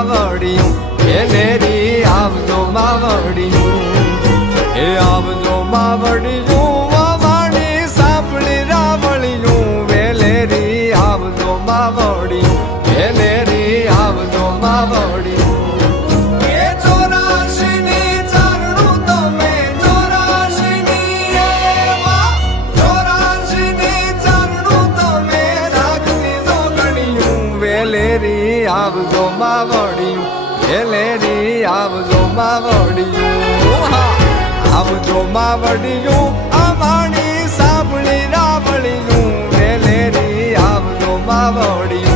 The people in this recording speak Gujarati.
માવડિયું વેલેરી આવજો માવડિયું એ આવજો માવડિયું વાણી સાંભળી રાવળિયું વેલેરી આવજો માવડિયું વેલેરી આવજો માવડિયું આવજો માવડિયું વેલેરી આવજો માવડિયું આવજો માવડિયું અમારી સાંભળી રાવળિયું વેલેરી આવજો માવડિયું